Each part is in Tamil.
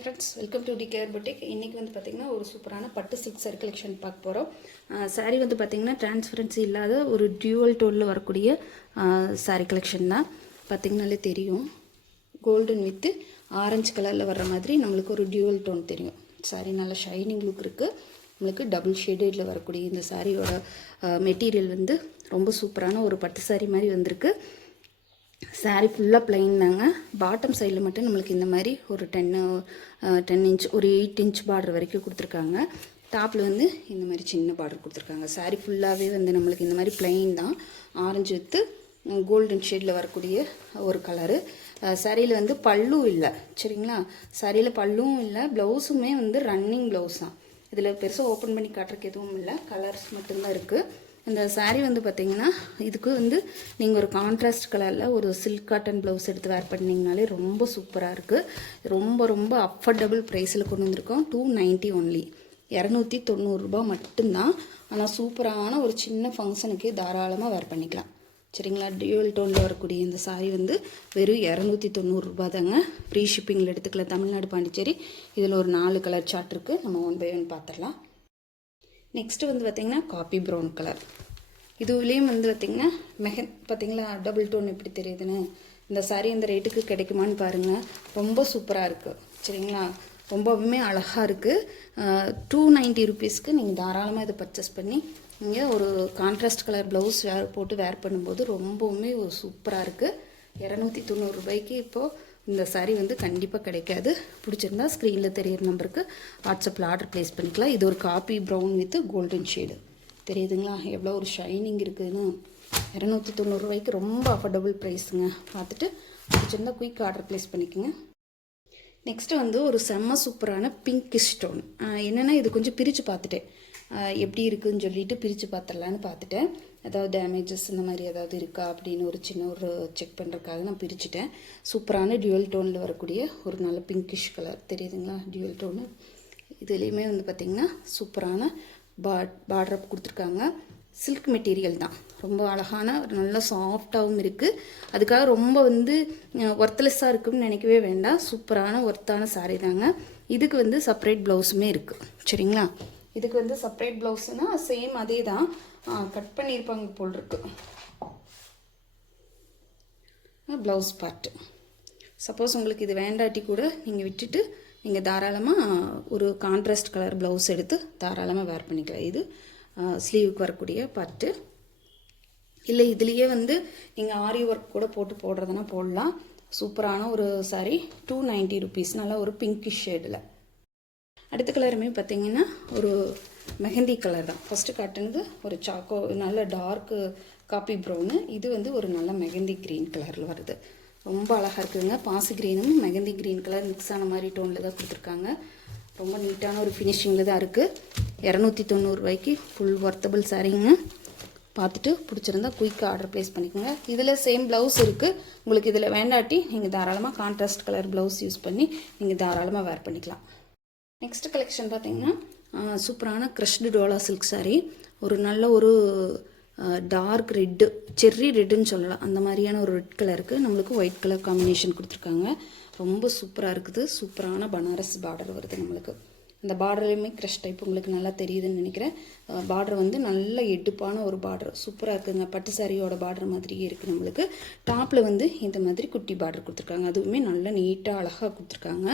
Friends, welcome to TKR boutique. இன்றைக்கி வந்து பார்த்திங்கன்னா ஒரு சூப்பரான பட்டு சில்க் சாரி கலெக்ஷன் பார்க்க போகிறோம். சாரீ வந்து பார்த்திங்கன்னா டிரான்ஸ்பரன்சி இல்லாத ஒரு டியூவல் டோனில் வரக்கூடிய சாரீ கலெக்ஷன் தான். பார்த்திங்கனாலே தெரியும், கோல்டன் வித்து ஆரஞ்சு கலரில் வர்ற மாதிரி நம்மளுக்கு ஒரு டியூவல் டோன் தெரியும். சாரீ நல்லா ஷைனிங் லுக் இருக்குது. நம்மளுக்கு டபுள் ஷேடடில் வரக்கூடிய இந்த சாரியோட மெட்டீரியல் வந்து ரொம்ப சூப்பரான ஒரு பட்டு சாரீ மாதிரி வந்திருக்கு. சாரீ ஃபுல்லாக பிளைன் தாங்க. பாட்டம் சைடில் மட்டும் நம்மளுக்கு இந்த மாதிரி ஒரு 10 இன்ச் ஒரு 8 இன்ச் பார்டர் வரைக்கும் கொடுத்துருக்காங்க. டாப்பில் வந்து இந்த மாதிரி சின்ன பார்டர் கொடுத்துருக்காங்க. சாரீ ஃபுல்லாகவே வந்து நம்மளுக்கு இந்த மாதிரி பிளைன் தான். ஆரஞ்சு வித்து கோல்டன் ஷேடில் வரக்கூடிய ஒரு கலரு. சாரியில் வந்து பல்லும் இல்லை, சரிங்களா? சாரியில் பல்லும் இல்லை, ப்ளவுஸுமே வந்து ரன்னிங் ப்ளவுஸ் தான். இதில் பெருசாக ஓப்பன் பண்ணி காட்டுறதுக்கு எதுவும் இல்லை, கலர்ஸ் மட்டும்தான் இருக்குது. இந்த சாரீ வந்து பார்த்திங்கன்னா இதுக்கு வந்து நீங்கள் ஒரு கான்ட்ராஸ்ட் கலரில் ஒரு சில்க் காட்டன் ப்ளவுஸ் எடுத்து வேர் பண்ணிங்கனாலே ரொம்ப சூப்பராக இருக்குது. ரொம்ப ரொம்ப அஃபோர்டபுள் ப்ரைஸில் கொண்டு வந்திருக்கோம். 290 ஒன்லி, 290 ரூபா மட்டும்தான். ஆனால் சூப்பரான ஒரு சின்ன ஃபங்க்ஷனுக்கே தாராளமாக வேர் பண்ணிக்கலாம், சரிங்களா? டியூவல் டோனில் வரக்கூடிய இந்த சாரீ வந்து வெறும் 290 ரூபா தாங்க. ஃப்ரீ ஷிப்பிங்கில் எடுத்துக்கலாம், தமிழ்நாடு பாண்டிச்சேரி. இதில் ஒரு 4 கலர் சார்ட் இருக்குது, நம்ம 1 by 1 பார்த்துடலாம். நெக்ஸ்ட்டு வந்து பார்த்திங்கன்னா காப்பி ப்ரௌன் கலர். இதுலேயும் வந்து பார்த்திங்கன்னா பார்த்திங்களா டபுள் டோன் எப்படி தெரியுதுன்னு. இந்த சாரீ இந்த ரேட்டுக்கு கிடைக்குமான்னு பாருங்கள். ரொம்ப சூப்பராக இருக்குது, சரிங்களா? ரொம்பவுமே அழகாக இருக்குது. 290 ருபீஸ்க்கு நீங்கள் தாராளமாக இதை பர்ச்சேஸ் பண்ணி நீங்கள் ஒரு கான்ட்ராஸ்ட் கலர் ப்ளவுஸ் போட்டு வேர் பண்ணும்போது ரொம்பவுமே ஒரு சூப்பராக இருக்குது. 290 ரூபாய்க்கு இப்போது இந்த சாரீ வந்து கண்டிப்பாக கிடைக்காது. பிடிச்சிருந்தா ஸ்க்ரீனில் தெரியிற நம்பருக்கு வாட்ஸ்அப்பில் ஆர்டர் ப்ளேஸ் பண்ணிக்கலாம். இது ஒரு copy brown with golden shade தெரியுதுங்களா? எவ்வளோ ஒரு ஷைனிங் இருக்குதுன்னு. 290 ரூபாய்க்கு ரொம்ப அஃபோர்டபுள் ப்ரைஸுங்க. பார்த்துட்டு பிடிச்சிருந்தா குயிக் ஆர்டர் ப்ளேஸ் பண்ணிக்கோங்க. நெக்ஸ்ட்டு வந்து ஒரு செம்ம சூப்பரான பிங்க் ஸ்டோன். என்னென்னா இது கொஞ்சம் பிரித்து பார்த்துட்டேன், எப்படி இருக்குதுன்னு சொல்லிட்டு பிரித்து பார்த்துடலான்னு பார்த்துட்டேன். ஏதாவது டேமேஜஸ் இந்த மாதிரி ஏதாவது இருக்கா அப்படின்னு ஒரு சின்ன ஒரு செக் பண்ணுறதுக்காக நான் பிரிச்சுட்டேன். சூப்பரான டியூவல் டோனில் வரக்கூடிய ஒரு நல்ல பிங்கிஷ் கலர் தெரியுதுங்களா? Dual tone. இதுலேயுமே வந்து பார்த்திங்கன்னா சூப்பரான பார்டர் கொடுத்துருக்காங்க. சில்க் மெட்டீரியல் தான், ரொம்ப அழகான நல்ல சாஃப்டாகவும் இருக்குது. அதுக்காக ரொம்ப வந்து ஒர்த்லெஸ்ஸாக இருக்குன்னு நினைக்கவே வேண்டாம். சூப்பரான ஒர்த்தான சாரீ தாங்க. இதுக்கு வந்து செப்பரேட் ப்ளவுஸுமே இருக்குது, சரிங்களா? இதுக்கு வந்து செப்பரேட் ப்ளவுஸ்னால் சேம் அதே தான், கட் பண்ணியிருப்பாங்க போல் இருக்கு ப்ளவுஸ் பார்ட்டு. சப்போஸ் உங்களுக்கு இது வேண்டாட்டி கூட நீங்கள் விட்டுட்டு நீங்கள் தாராளமாக ஒரு கான்ட்ராஸ்ட் கலர் ப்ளவுஸ் எடுத்து தாராளமாக வேர் பண்ணிக்கலாம். இது ஸ்லீவுக்கு வரக்கூடிய பார்ட்டு. இல்லை இதுலேயே வந்து நீங்கள் ஆரி ஒர்க் கூட போடுறதுனா போடலாம். சூப்பரான ஒரு சாரீ. 290 ருபீஸ். நல்லா ஒரு பிங்கிஷ் ஷேடில். அடுத்த கலருமே பார்த்திங்கன்னா ஒரு மெஹந்தி கலர் தான். ஃபஸ்ட்டு காட்டுனது ஒரு சாக்கோ நல்ல டார்க்கு காப்பி ப்ரௌனு. இது வந்து ஒரு நல்ல மெஹந்தி க்ரீன் கலரில் வருது. ரொம்ப அழகாக இருக்குதுங்க. பாசி க்ரீனும் மெஹந்தி க்ரீன் கலர் மிக்ஸ் ஆன மாதிரி டோனில் தான் கொடுத்துருக்காங்க. ரொம்ப நீட்டான ஒரு ஃபினிஷிங்கில் தான் இருக்குது. 290 ரூபாய்க்கு ஃபுல் ஒர்த்தபிள் சாரீங்க. பார்த்துட்டு பிடிச்சிருந்தா குயிக்காக ஆர்டர் ப்ளேஸ் பண்ணிக்கோங்க. இதில் சேம் ப்ளவுஸ் இருக்குது. உங்களுக்கு இதில் வேண்டாட்டி நீங்கள் தாராளமாக கான்ட்ராஸ்ட் கலர் ப்ளவுஸ் யூஸ் பண்ணி நீங்கள் தாராளமாக வேர் பண்ணிக்கலாம். நெக்ஸ்ட் கலெக்ஷன் பார்த்திங்கன்னா சூப்பரான க்ரஷ்டு டோலா சில்க் சாரீ. ஒரு நல்ல ஒரு டார்க் ரெட்டு, செர்ரி ரெட்டுன்னு சொல்லலாம், அந்த மாதிரியான ஒரு ரெட் கலருக்கு நம்மளுக்கு ஒயிட் கலர் காம்பினேஷன் கொடுத்துருக்காங்க. ரொம்ப சூப்பராக இருக்குது. சூப்பரான பனாரஸ் பார்டர் வருது நம்மளுக்கு. இந்த பார்டர்லையுமே க்ரஷ் டைப் உங்களுக்கு நல்லா தெரியுதுன்னு நினைக்கிறேன். பார்டர் வந்து நல்ல எடுப்பான ஒரு பார்டர் சூப்பராக இருக்குதுங்க. பட்டு சாரியோட பார்டர் மாதிரியே இருக்குது நம்மளுக்கு. டாப்பில் வந்து இந்த மாதிரி குட்டி பார்டர் கொடுத்துருக்காங்க. அதுவுமே நல்லா நீட்டாக அழகாக கொடுத்துருக்காங்க.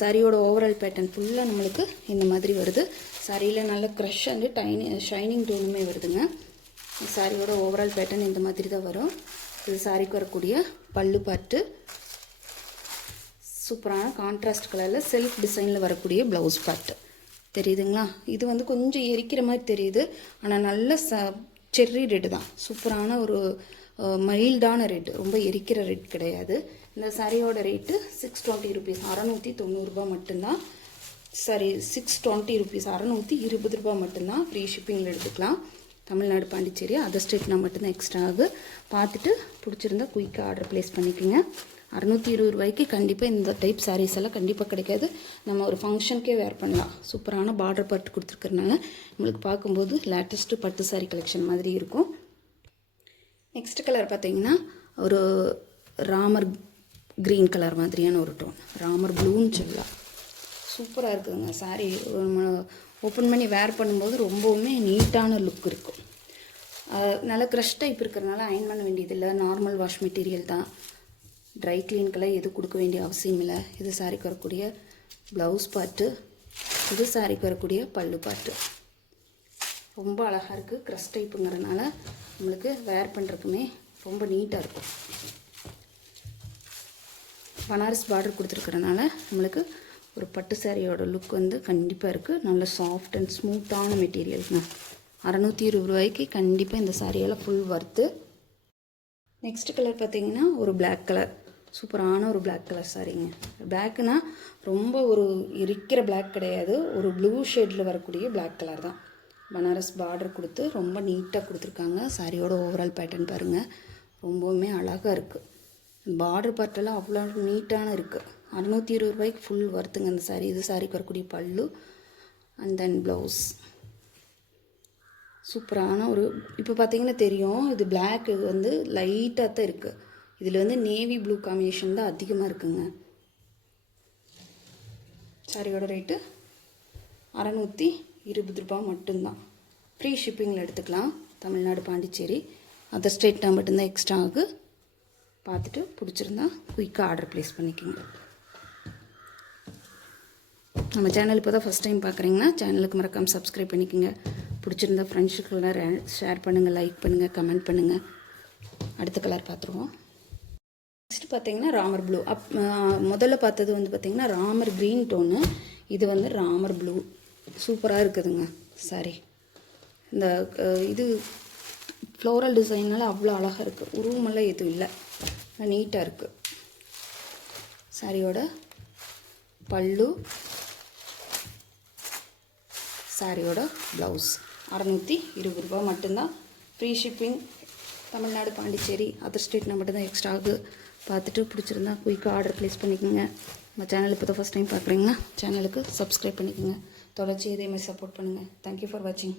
சாரியோட ஓவரால் பேட்டர்ன் ஃபுல்லாக நம்மளுக்கு இந்த மாதிரி வருது. சாரியில் நல்ல க்ரஷ் அண்டு ஷைனிங் டோனுமே வருதுங்க. சாரியோட ஓவரால் பேட்டர்ன் இந்த மாதிரி தான் வரும். இது சாரிக்கு வரக்கூடிய பல்லு பார்ட்டு. சூப்பரான கான்ட்ராஸ்ட் கலரில் செல்ஃப் டிசைனில் வரக்கூடிய ப்ளவுஸ் பார்ட்டு தெரியுதுங்களா? இது வந்து கொஞ்சம் எரிக்கிற மாதிரி தெரியுது, ஆனால் நல்ல செர்ரி ரெட்டு தான். சூப்பரான ஒரு மைல்டான ரெட், ரொம்ப எரிக்கிற ரெட் கிடையாது. இந்த சாரியோட ரேட்டு 620 ருபீஸ், 690 ரூபா மட்டும்தான். சாரி 620 ருபீஸ், 620 ரூபா மட்டும்தான். ஃப்ரீ ஷிப்பிங்கில் எடுத்துக்கலாம். தமிழ்நாடு பாண்டிச்சேரி, அதர் ஸ்டேட்னா மட்டும்தான் எக்ஸ்ட்ரா ஆகுது. பார்த்துட்டு பிடிச்சிருந்தா குயிக்காக ஆர்டர் ப்ளேஸ் பண்ணிக்கோங்க. 620 ரூபாய்க்கு கண்டிப்பாக இந்த டைப் சாரீஸ் எல்லாம் கண்டிப்பாக கிடைக்காது. நம்ம ஒரு ஃபங்க்ஷனுக்கே வேர் பண்ணலாம். சூப்பரான பார்டர் பட்டு கொடுத்துருக்கறனால நம்மளுக்கு பார்க்கும்போது லேட்டஸ்ட்டு பட்டு சாரீ கலெக்ஷன் மாதிரி இருக்கும். நெக்ஸ்ட் கலர் பார்த்திங்கன்னா ஒரு ராமர் க்ரீன் கலர் மாதிரியான ஒரு டோன், ராமர் ப்ளூன்னு சொல்லலாம். சூப்பராக இருக்குதுங்க சாரீ. ஓப்பன் பண்ணி வேர் பண்ணும்போது ரொம்பவுமே நீட்டான லுக் இருக்கும். நல்லா க்ரஷ் டைப் இருக்கிறனால அயன் பண்ண வேண்டியதில்லை. நார்மல் வாஷ் மெட்டீரியல் தான். ட்ரை க்ளீனுக்கெல்லாம் எதுவும் கொடுக்க வேண்டிய அவசியம் இல்லை. இது சாரீக்கு வரக்கூடிய ப்ளவுஸ் பார்ட்டு, இது சாரீக்கு வரக்கூடிய பல்லு பார்ட்டு. ரொம்ப அழகாக இருக்குது. க்ரஷ் டைப்புங்கிறனால நம்மளுக்கு வேர் பண்ணுறதுக்குமே ரொம்ப நீட்டாக இருக்கும். பனாரஸ் பார்டர் கொடுத்துருக்கறனால நம்மளுக்கு ஒரு பட்டு சாரியோட லுக் வந்து கண்டிப்பாக இருக்குது. நல்ல சாஃப்ட் அண்ட் ஸ்மூத்தான மெட்டீரியல்ங்க. 620 ரூபாய்க்கு கண்டிப்பாக இந்த சாரியெல்லாம் ஃபுல் ஒர்த்து. நெக்ஸ்ட் கலர் பார்த்தீங்கன்னா ஒரு பிளாக் கலர், சூப்பரான ஒரு பிளாக் கலர் சாரிங்க. பிளாக்னா ரொம்ப ஒரு இருக்கிற பிளாக் கிடையாது, ஒரு ப்ளூ ஷேடில் வரக்கூடிய பிளாக் கலர் தான். பனாரஸ் பார்டர் கொடுத்து ரொம்ப நீட்டாக கொடுத்துருக்காங்க. சாரியோட ஓவரால் பேட்டர்ன் பாருங்கள், ரொம்பவுமே அழகாக இருக்குது. பார்டர் பார்ட்டெல்லாம் அவ்வளோ நீட்டான இருக்குது. 620 ரூபாய்க்கு ஃபுல் ஒர்த்துங்க அந்த சாரீ. இது சாரிக்கு வரக்கூடிய பல்லு அண்ட் தென் ப்ளவுஸ். சூப்பரான ஒரு, இப்போ பார்த்தீங்கன்னா தெரியும், இது பிளாக் வந்து லைட்டாக தான் இருக்குது. இதில் வந்து நேவி ப்ளூ காம்பினேஷன் தான் அதிகமாக இருக்குங்க. சாரியோட ரேட்டு 620 ரூபா மட்டும்தான். ஃப்ரீ ஷிப்பிங்கில் எடுத்துக்கலாம். தமிழ்நாடு, பாண்டிச்சேரி, அதர் ஸ்டேட்னா மட்டும்தான் எக்ஸ்ட்ரா ஆகு. பார்த்துட்டு பிடிச்சிருந்தா குயிக்காக ஆர்டர் ப்ளேஸ் பண்ணிக்கோங்க. நம்ம சேனல் இப்போ தான் ஃபஸ்ட் டைம் பார்க்குறீங்கன்னா சேனலுக்கு மறக்காமல் சப்ஸ்கிரைப் பண்ணிக்கோங்க. பிடிச்சிருந்தா ஃப்ரெண்ட்ஸுக்கெல்லாம் ஷேர் பண்ணுங்கள், லைக் பண்ணுங்கள், கமெண்ட் பண்ணுங்கள். அடுத்த கலர் பார்த்துருவோம். நெக்ஸ்ட் பார்த்தீங்கன்னா ராமர் ப்ளூ. முதல்ல பார்த்தது வந்து பார்த்திங்கன்னா ராமர் க்ரீன் டோனு. இது வந்து ராமர் ப்ளூ. சூப்பராக இருக்குதுங்க சாரி. இந்த இது ஃப்ளோரல் டிசைனால் அவ்வளோ அழகாக இருக்குது. உருவமெல்லாம் எதுவும் இல்லை, நீட்டாக இருக்குது. சாரியோட பல்லு, சாரியோட ப்ளவுஸ். 620 ரூபா மட்டும்தான். Free shipping. Tamil Nadu, Pondicherry, other ஸ்டேட்னா மட்டும்தான் எக்ஸ்ட்ரா ஆகு. பார்த்துட்டு பிடிச்சிருந்தா குயிக்காக ஆர்டர் ப்ளேஸ் பண்ணிக்கோங்க. நம்ம சேனல் இப்போ தான் ஃபஸ்ட் டைம் பார்க்குறீங்கன்னா சேனலுக்கு சப்ஸ்கிரைப் பண்ணிக்கோங்க. தொடர்ச்சி இதே மாதிரி சப்போர்ட் பண்ணுங்கள். தேங்க்யூ ஃபார் வாட்சிங்.